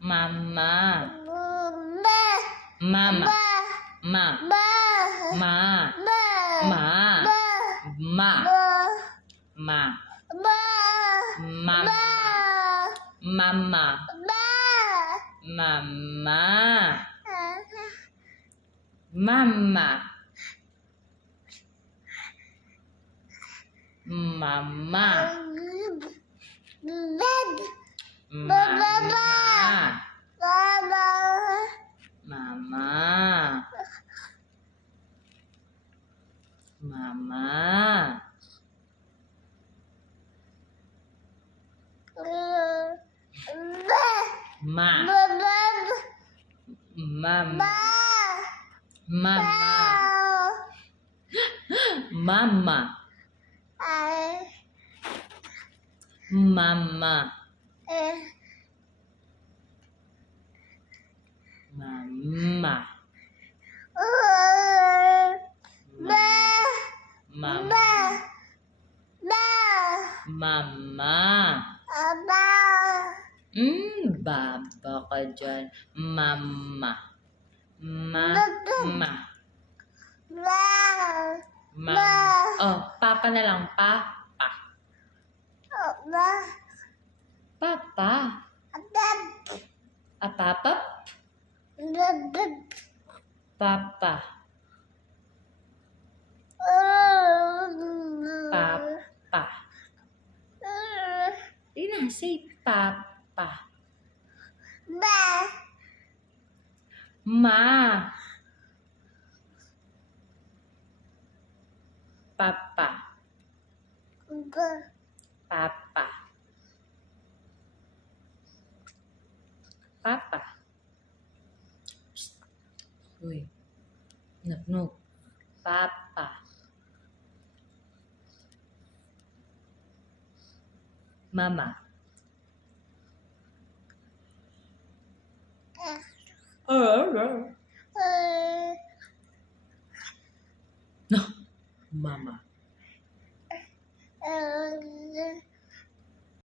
Mama. Ba. Mama. Ba. Ma. Ba. Ma. Ba. Ma. Ba. Ma. Ba. Ma. Ba. Mama. Ba. Mama. Ba. Mama. Mama. Mama. Bed. Mama. Baba. Mama. Mama. Ba. Ma. Ba. Ba. Mama. Ba. Mama. Mama. Mama. Mama. Ba. Mama. Ba. Ba. Mama. Ba. Baba ka dyan. Mama. Mama. Ba. Mama. Oh, papa na lang. Papa. Ba. Papa. Dad. Papa? Dad. Papa. Papa. Ina, say papa. Ba. Ma. Papa. Ba. Papa. Papa. Psst. Uy. Nag-no. Papa. Mama. No. Mama.